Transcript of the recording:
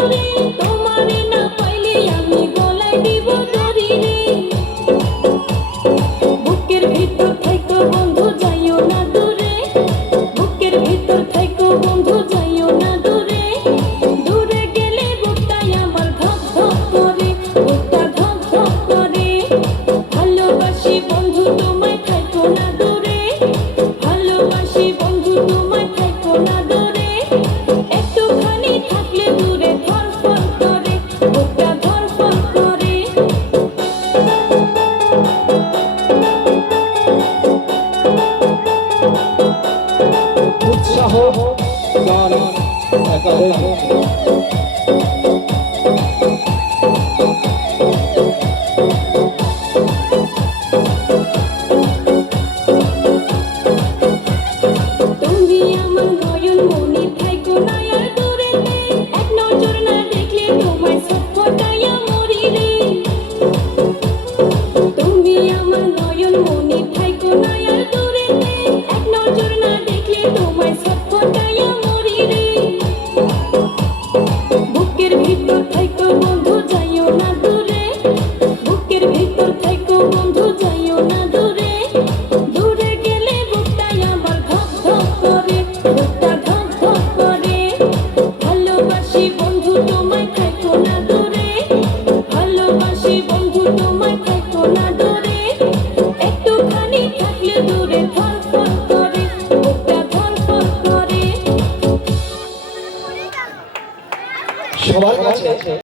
দূরে তোমারে না পাইলে আমি গলায় দিব দড়ি রে বুকের ভিতর থাইকো বন্ধু যাইও না দূরে বুকের ভিতর থাইকো বন্ধু যাইও না দূরে দূরে গেলে বুকটাই আমার ধক ধক করে বুকটা ধক ধক করে ভালোবাসি বন্ধু তোমায় থাইকো না দূরে ভালোবাসি বন্ধু তোমায় থাইকো না দূরে একটুখানি থাকলে দূরে ধরফর করে বুকটা ধরফর করে উৎসাহ গান একাডেমি তুমি আমার নয়ন মনে থাইকো না আর দূরে এক নজর না দেখলে তোমায় সব ফটাইয়া মরি রে তুমি আমার নয়ন মনে থাইকো না আর দূরে এক নজর না দেখলে তোমায় সব ফটাইয়া মরি রে বুকের ভিতর থাইকো বন্ধু যাইও না দূরে বুকের ভিতর থাইকো বন্ধু যাইও না দূরে দূরে গেলে বুকটাই আমার ধক ধক করে বুকটা ধক ধক করে ভালোবাসি বন্ধু তোমায় থাইকো না দূরে ভালোবাসি বন্ধু তোমায় থাইকো না দূরে একটুখানি থাকলে দূরে ধরফর করে বুকটা ধরফর করে সবার কাছে